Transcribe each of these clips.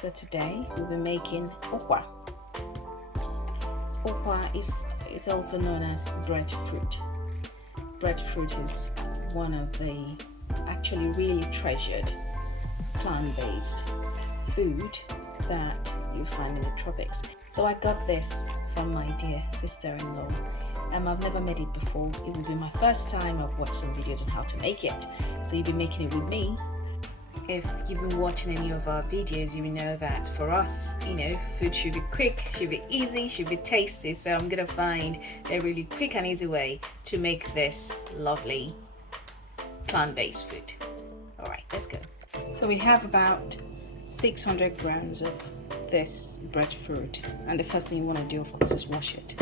So today we'll be making ukwa. Ukwa is also known as breadfruit. Breadfruit is one of the actually really treasured plant-based food that you find in the tropics. So I got this from my dear sister-in-law. I've never made it before. It will be my first time. I've watched some videos on how to make it. So you'll be making it with me. If you've been watching any of our videos, you will know that for us, food should be quick, should be easy, should be tasty. So I'm gonna find a really quick and easy way to make this lovely plant-based food. All right, let's go. So we have about 600 grams of this breadfruit, and the first thing you want to do, of course, is wash it.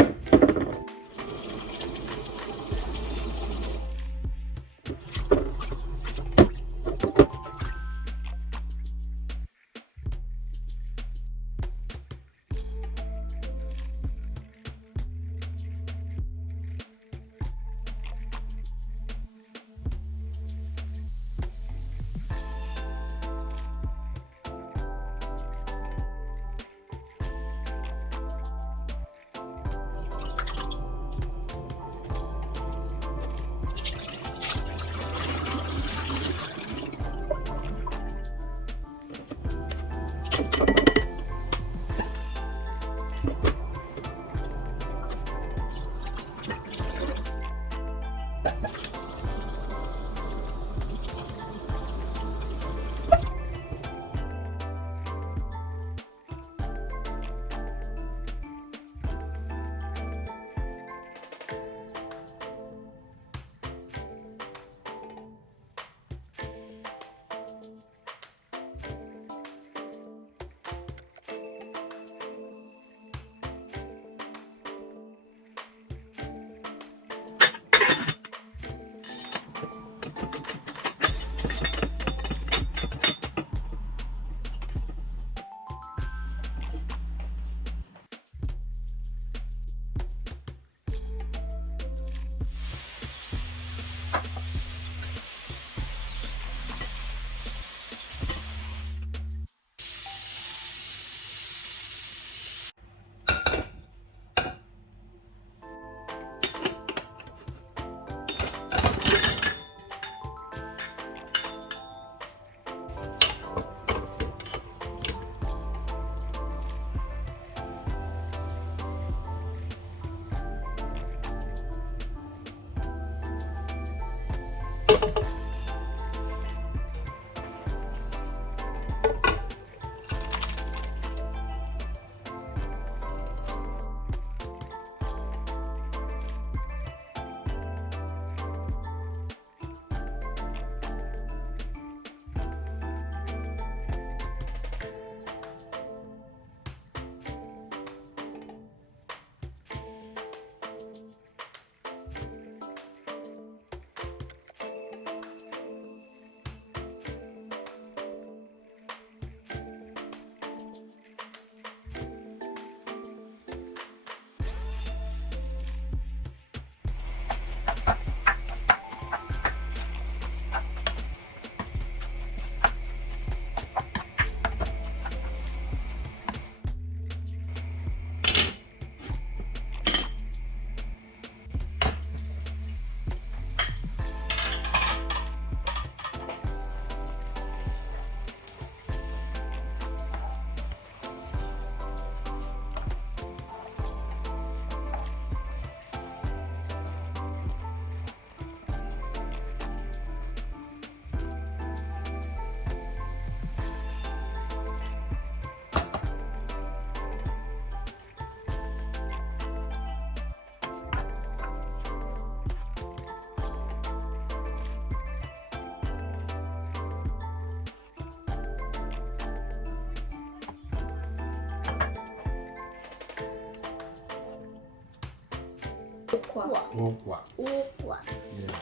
Ukwa. Yeah.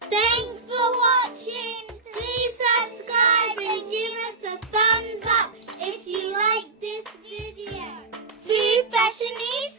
Thanks for watching. Please subscribe and give us a thumbs up if you like this video. Food Fashionista.